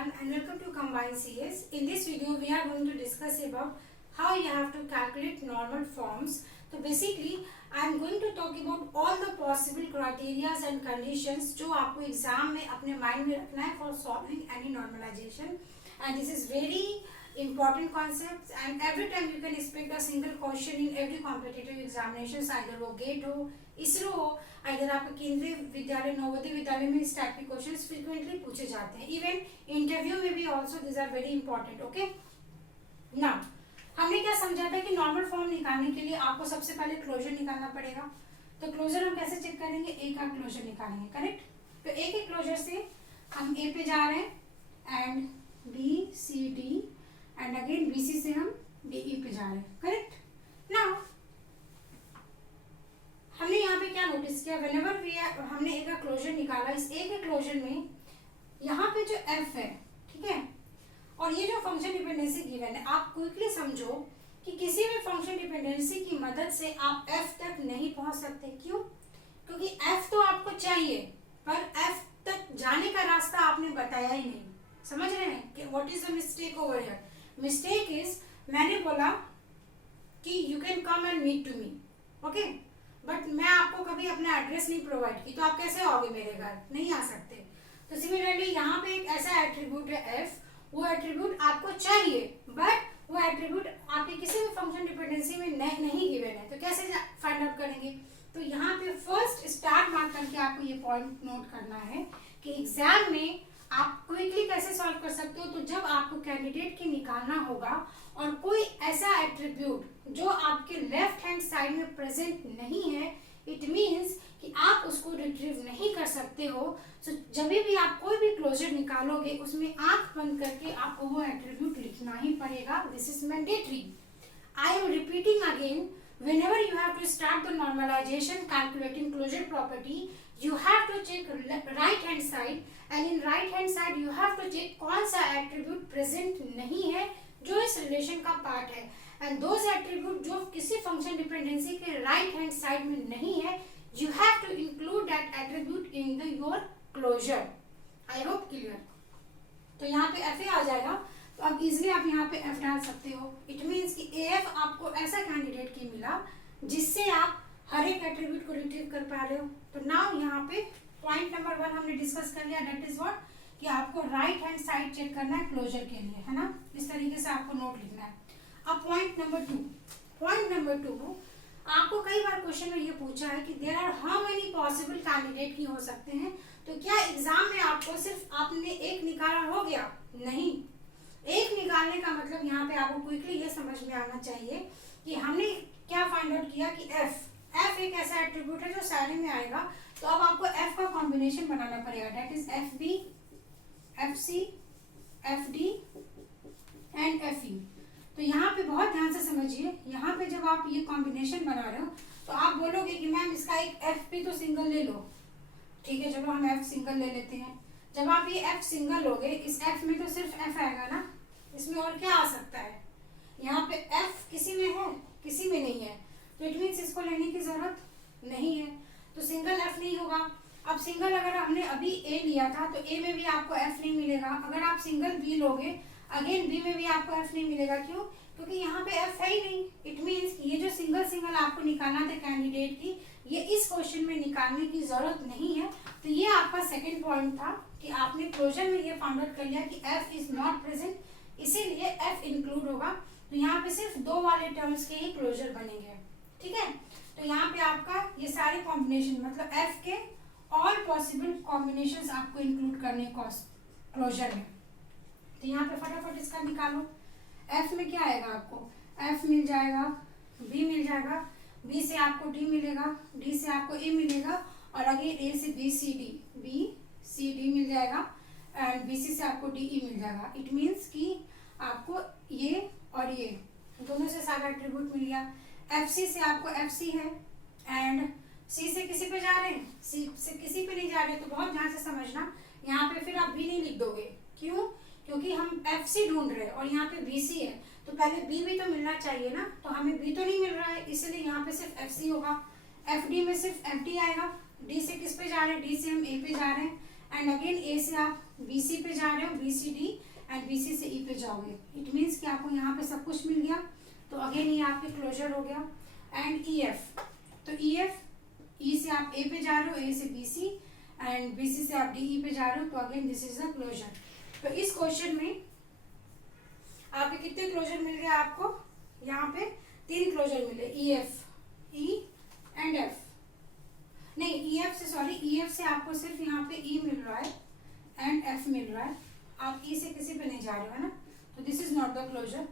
everyone and welcome to Combined CS. In this video we are going to discuss about how you have to calculate normal forms. So basically I am going to talk about all the possible criteria and conditions जो आपको exam में अपने mind में रखना है for solving any normalization, and this is very important concepts and every time you can expect a single question in every competitive examinations, either वो gate हो, इसरो हो, अगर आपके केंद्रीय विद्यालय नवोदय विद्यालय में इस टाइप के क्वेश्चंस फ्रीक्वेंटली पूछे जाते हैं. इवन इंटरव्यू में भी also this are very important. Okay, now हमने क्या समझा था कि नॉर्मल फॉर्म निकालने के लिए आपको सबसे पहले क्लोजर निकालना पड़ेगा. तो क्लोजर हम कैसे चेक करेंगे? ए का क्लोजर निकालेंगे, करेक्ट. तो ए के क्लोजर से हम ए पे जा रहे हैं and B C D and again B C से हम डी ई पे जा रहे हैं, करेक्ट. नाउ हमने यहाँ पे क्या नोटिस किया, व्हेनेवर वी हमने ए का क्लोजर निकाला, इस ए के क्लोजर में यहाँ पे जो एफ है, ठीक है, और ये जो फंक्शन डिपेंडेंसी गिवन है, आप क्विकली समझो कि किसी भी फंक्शन डिपेंडेंसी की मदद से आप एफ तक नहीं पहुंच सकते. क्यों? क्योंकि एफ तो आपको चाहिए पर एफ तक जाने का रास्ता आपने बताया ही नहीं. समझ रहे हैं कि what is the mistake over here? Mistake is मैंने बोला कि you can come and meet to me, okay, but मैं आपको कभी अपना एड्रेस नहीं प्रोवाइड की, तो आप कैसे आओगे मेरे घर? नहीं आ सकते. तो सिमिलरली यहाँ पे एक ऐसा एट्रीब्यूट है एफ, वो एट्रीब्यूट आपको चाहिए बट वो एट्रीब्यूट आपके किसी भी फंक्शन डिपेंडेंसी में नहीं गिवन है. तो कैसे फाइंड आउट करेंगे? तो यहाँ पे फर्स्ट स्टार्ट मार्क करके आपको ये पॉइंट नोट करना है कि एग्जाम में आप क्विकली कैसे सॉल्व कर सकते हो. तो जब आपको कैंडिडेट के निकालना होगा और कोई ऐसा एट्रीब्यूट जो आपके लेफ्ट हैंड साइड में प्रेजेंट नहीं है, इट मीन्स कि आप उसको रिट्रीव नहीं कर सकते हो. सो जब भी आप कोई भी क्लोजर निकालोगे उसमें आंख बंद करके आपको वो एट्रीब्यूट लिखना ही पड़ेगा. This is mandatory. I am repeating again, whenever you have to start the normalization calculating closure property, you have to check right hand side, and in right hand side you have to check कौन सा attribute present नहीं है जो इस relation का part है, and those attribute जो किसी function dependency के right hand side में नहीं है, you have to include that attribute in the your closure. I hope clear. तो यहाँ पे FA आ जाएगा, तो अब इजिली आप यहाँ पे एफ डाल सकते हो. इट मीन्स कि एफ आपको ऐसा कैंडिडेट की मिला जिससे आप हर एक एट्रीब्यूट को रिट्रीव कर पा रहे हो. तो नाउ यहाँ पे पॉइंट नंबर 1 हमने डिस्कस कर लिया, दैट इज व्हाट कि आपको राइट हैंड साइड चेक करना है क्लोजर के लिए, है ना. इस तरीके से आपको नोट लिखना है. अब पॉइंट नंबर 2 आपको कई बार क्वेश्चन में ये पूछा है कि there are how many possible candidate key हो सकते हैं. तो क्या एग्जाम में आपको सिर्फ आपने एक निकाला हो गया? नहीं. एक निकालने का मतलब यहाँ पे आपको क्विकली ये समझ में आना चाहिए कि हमने क्या फाइंड आउट किया कि एफ एक ऐसा एट्रीब्यूट है जो सारे में आएगा. तो अब आपको एफ का कॉम्बिनेशन बनाना पड़ेगा, that is F B, F C, F D and F E. तो यहाँ पे बहुत ध्यान से समझिए, यहाँ पे जब आप ये कॉम्बिनेशन बना रहे हो तो आप बोलोगे कि मैम इसका एक एफ भी तो सिंगल ले लो. ठीक है, चलो हम एफ सिंगल ले लेते हैं. जब आप ये एफ सिंगल लोगे, इस एफ में तो सिर्फ एफ आएगा ना, इसमें और क्या आ सकता है? यहाँ पे एफ किसी में है, किसी में नहीं है, तो इट मीन्स इसको लेने की जरूरत नहीं है. तो सिंगल एफ नहीं होगा. अब सिंगल अगर हमने अभी ए लिया था तो ए में भी आपको एफ नहीं मिलेगा. अगर आप सिंगल बी लोगे, अगेन बी में भी आपको एफ नहीं मिलेगा. क्यों? क्योंकि यहाँ पे एफ है ही नहीं. इट मीन्स ये जो सिंगल आपको निकालना था कैंडिडेट की, ये इस क्वेश्चन में निकालने की जरूरत नहीं है. तो ये आपका सेकेंड पॉइंट था कि आपने क्लोजर में ये फाइंड आउट कर लिया कि एफ इज नॉट प्रेजेंट, इसीलिए एफ इंक्लूड होगा. तो यहाँ पे सिर्फ 2 वाले टर्म्स के ही क्लोजर बनेंगे. ठीक है, तो यहाँ पे आपका ये सारे कॉम्बिनेशन मतलब एफ के ऑल पॉसिबल कॉम्बिनेशंस आपको इंक्लूड करने क्लोजर में. तो यहाँ पे फटाफट इसका निकालो. एफ में क्या आएगा? आपको एफ मिल जाएगा, बी मिल जाएगा, बी से आपको डी मिलेगा, डी से आपको ए मिलेगा, और अगेन ए से बी सी डी मिल जाएगा, एंड बी सी से आपको डी ई मिल जाएगा. इट मीन्स कि आपको ये और ये दोनों से सारा एट्रीब्यूट मिल गया. एफ सी से आपको एफ सी है, एंड सी से किसी पे जा रहे हैं, सी से किसी पे नहीं जा रहे. तो बहुत ध्यान से समझना, यहाँ पे फिर आप बी नहीं लिख दोगे. क्यों? क्योंकि हम एफ सी ढूंढ रहे हैं और यहाँ पे बी सी है, तो पहले बी भी तो मिलना चाहिए ना. तो हमें बी तो नहीं मिल रहा है, इसलिए यहाँ पे सिर्फ एफ सी होगा. एफ डी में सिर्फ एफ डी आएगा. डी से किस पे जा रहे हैं? डी से हम ए पे जा रहे हैं, एंड अगेन ए से आप BC पे जा रहे हो, BCD एंड BC से E पे जाओगे, इट मीन्स कि आपको यहाँ पे सब कुछ मिल गया, तो अगेन ये आपके क्लोजर हो गया। एंड EF, तो EF, E से आप A पे जा रहे हो, A से BC एंड BC से आप DE पे जा रहे हो, तो again this is the closure. तो इस क्वेश्चन में आपके कितने क्लोजर मिल गए? आपको यहाँ पे 3 क्लोजर मिले, EF, E एंड F। नहीं, EF से, सॉरी, EF से आपको सिर्फ यहाँ पे E मिल रहा है एंड F मिल रहा है, आप E से किसी पे नहीं जा रहे हो, है ना, तो this is not the closure.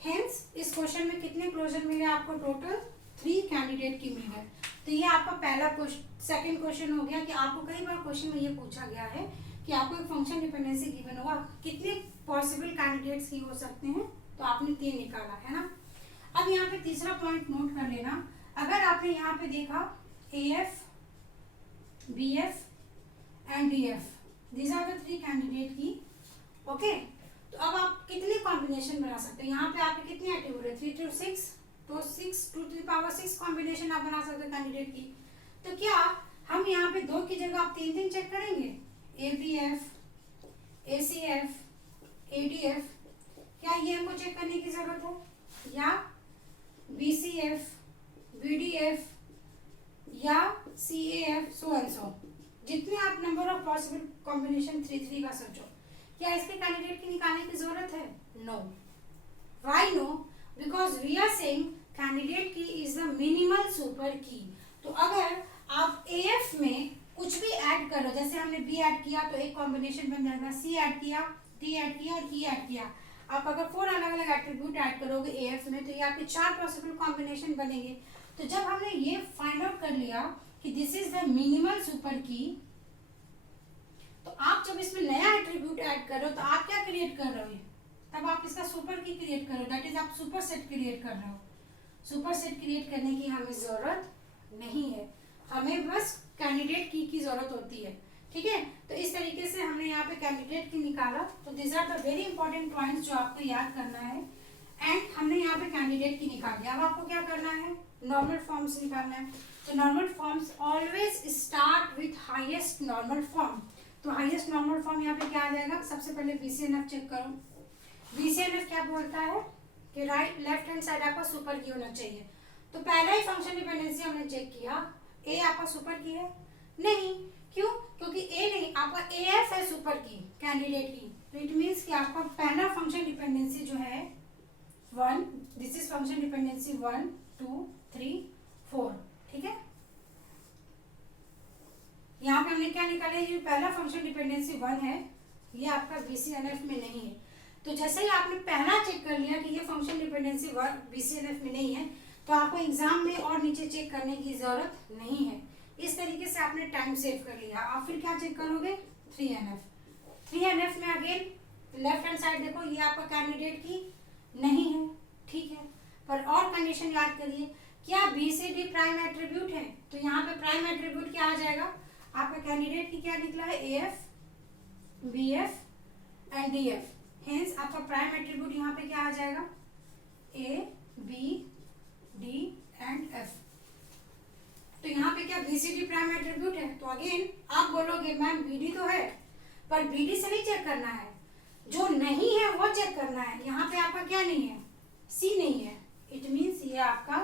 Hence इस क्वेश्चन में कितने क्लोजर मिले आपको? टोटल 3 कैंडिडेट की मिल गए। तो ये आपका पहला सेकंड क्वेश्चन हो गया कि आपको कई बार क्वेश्चन में ये पूछा गया है कि आपको एक फंक्शन डिपेंडेंसी गिवन होगा, कितने पॉसिबल कैंडिडेट्स की हो सकते हैं, तो आपने 3 निकाला, है ना। अब यहाँ पे तीसरा पॉइंट नोट कर लेना, अगर आपने यहाँ पे देखा AF, BF and DF, these are the 3 candidate key, okay. तो अब आप कितने कॉम्बिनेशन बना सकते हैं? यहाँ पे आपके कितने एट्रीब्यूट है? 3 to 6, तो 6 to the power 6 कॉम्बिनेशन आप बना सकते हो कैंडिडेट की। तो क्या हम यहाँ पे 2 की जगह आप 3 चेक करेंगे? ABF, ACF, ADF, क्या ये हमको चेक करने की जरूरत है? या BCF, BDF या CAF, सो एंड सो, जितने आप नंबर ऑफ पॉसिबल कॉम्बिनेशन 3 का सोचो, क्या इसके कैंडिडेट की निकालने की जरूरत है? No. Why no? Because we are saying candidate key is the minimal super key. तो अगर आप AF में कुछ भी ऐड करो, जैसे हमने B ऐड किया तो एक कॉम्बिनेशन बन जाएगा, C ऐड किया, D ऐड किया और E ऐड किया, आप अगर 4 अलग अलग एट्रीब्यूट ऐड करोगे AF में, तो ये आपके 4 पॉसिबल कॉम्बिनेशन बनेंगे। तो जब हमने ये फाइंड आउट कर लिया कि this is the minimal super key, तो आप जब इसमें नया एट्रीब्यूट ऐड करो तो आप क्या क्रिएट कर रहे हो? तब आप इसका सुपर की क्रिएट करो, दैट इज आप सुपर सेट क्रिएट कर रहे हो। सुपर सेट क्रिएट करने की हमें जरूरत नहीं है, हमें बस कैंडिडेट की जरूरत होती है, ठीक है। तो इस तरीके से हमने यहाँ पे कैंडिडेट की निकाला। तो this are the very important points जो आपको याद करना है। एंड हमने यहाँ पे कैंडिडेट की निकाल दिया, अब आपको क्या करना है? नॉर्मल फॉर्म्स निकालना है। तो normal forms always start with highest normal form. तो हाईएस्ट नॉर्मल फॉर्म यहाँ पे क्या आ जाएगा? सबसे पहले BCNF चेक करो। BCNF क्या बोलता है कि राइट लेफ्ट हैंड साइड आपका सुपर की होना चाहिए। तो पहला ही फंक्शन डिपेंडेंसी हमने चेक किया, A आपका सुपर की है? नहीं, क्यों? क्योंकि A नहीं, आपका AF है सुपर की कैंडिडेट की। तो इट मीन्स कि आपका पहला फंक्शन डिपेंडेंसी जो है 1, दिस इज फंक्शन डिपेंडेंसी 1 2 3 4, ठीक है। यहाँ पे हमने क्या निकाला? ये पहला फंक्शन डिपेंडेंसी 1 है, ये आपका BCNF में नहीं है। तो जैसे ही आपने पहला चेक कर लिया कि ये फंक्शन डिपेंडेंसी 1 BCNF में नहीं है, तो आपको एग्जाम में और नीचे चेक करने की जरूरत नहीं है। इस तरीके से आपने टाइम सेव कर लिया। आप फिर क्या चेक करोगे? 3NF। 3NF में अगेन लेफ्ट हैंड साइड देखो, ये आपका कैंडिडेट की नहीं है, ठीक है। पर और कंडीशन याद करिए, क्या BCD प्राइम एट्रीब्यूट है? तो यहाँ पे प्राइम एट्रीब्यूट क्या आ जाएगा? आपका कैंडिडेट की क्या निकला है? AF, BF and DF। Hence आपका प्राइम एट्रीब्यूट यहाँ पे क्या आ जाएगा? A, B, D and F। तो यहाँ पे क्या BCD प्राइम एट्रीब्यूट है? तो अगेन आप बोलोगे मैम BD तो है, पर BD से नहीं चेक करना है, जो नहीं है वो चेक करना है। यहाँ पे आपका क्या नहीं है? C नहीं है, इट मीन्स ये आपका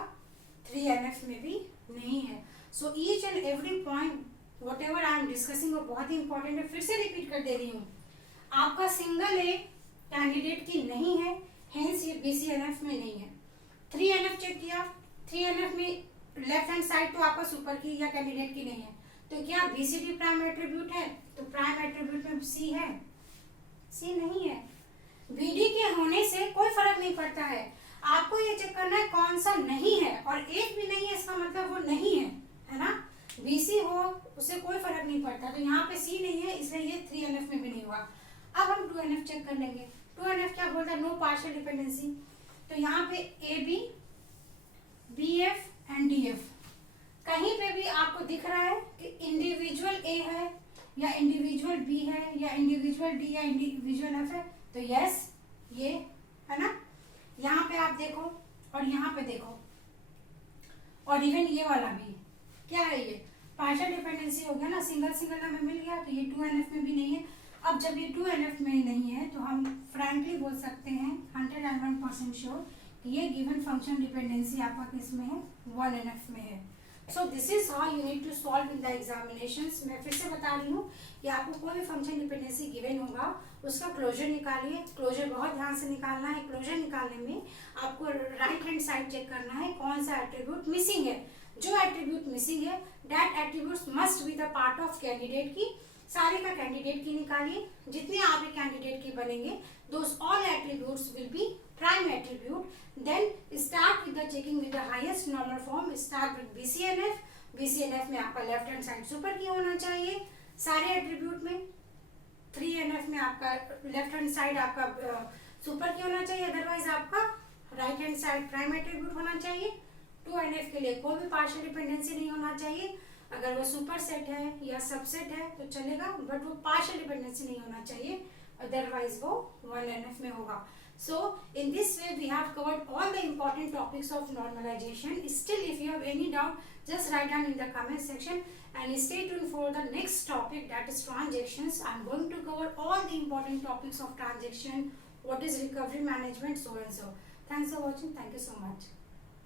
3NF में भी नहीं है। So each and every point what ever I am discussing वो बहुत ही इंपॉर्टेंट है, फिर से रिपीट कर दे रही हूँ। आपका सिंगल A कैंडिडेट की नहीं है, हेंस ये BCNF में नहीं है। 3NF चेक किया, 3NF में लेफ्ट हैंड साइड तो आपका सुपर की या कैंडिडेट की नहीं है, तो क्या BCD प्राइम एट्रीब्यूट है? तो प्राइम एट्रीब्यूट में C है? C नहीं है। BD के होने से कोई फर्क नहीं पड़ता है, आपको ये चेक करना है कौन सा नहीं है, और एक भी नहीं है इसका मतलब वो नहीं है ना। BC हो उससे कोई फर्क नहीं पड़ता। तो यहाँ पे C नहीं है, इसलिए ये 3NF में भी नहीं हुआ। अब हम 2NF चेक कर लेंगे। 2NF क्या बोलता है? No partial dependency. तो यहाँ पे AB, BF एंड DF, कहीं पे भी आपको दिख रहा है कि इंडिविजुअल A है या इंडिविजुअल B है या इंडिविजुअल D या इंडिविजुअल F है, तो यस ये है ना। यहाँ पे आप देखो और यहाँ पे देखो, और इवन ये वाला भी क्या है? ये पार्शियल डिपेंडेंसी हो गया ना, सिंगल सिंगल हमें मिल गया, तो ये 2NF में भी नहीं है। अब जब ये 2NF में नहीं है तो हम फ्रैंकली बोल सकते हैं 101% श्योर कि ये गिवन फंक्शन डिपेंडेंसी आपका किस में है, 1NF में है। So this is how you need to solve in the examinations. मैं फिर से बता रही हूँ कि आपको कोई भी फंक्शन डिपेंडेंसी गिवन होगा उसका क्लोजर निकालिए। क्लोजर बहुत ध्यान से निकालना है। क्लोजर निकालने में आपको राइट हैंड साइड चेक करना है कौन सा एट्रीब्यूट मिसिंग है। जो एट्रीब्यूट मिसिंग है that attributes must be the part of candidate की। सारे का कैंडिडेट की निकालिए। जितने आपके कैंडिडेट की बनेंगे those all attributes will be prime attribute. Then start with the checking with the highest normal form. Start with BCNF. BCNF में आपका लेफ्ट हैंड साइड सुपर की होना चाहिए सारे एट्रीब्यूट में। 3NF में आपका लेफ्ट हैंड साइड आपका सुपर की होना चाहिए, अदरवाइज आपका right hand side prime attribute होना चाहिए। 2NF के लिए कोई भी पार्शियल डिपेंडेंसी नहीं होना चाहिए। अगर वो सुपर सेट है या सबसेट है तो चलेगा, बट वो पार्शियल डिपेंडेंसी नहीं होना चाहिए, अदरवाइज वो 1NF में होगा। So in this way we have covered all the important topics of normalization. Still if you have any doubt just write down in the comment section and stay tuned for the next topic, that is transactions. I am going to cover all the important topics of transaction, what is recovery management, so and so. Thanks for watching. Thank you so much.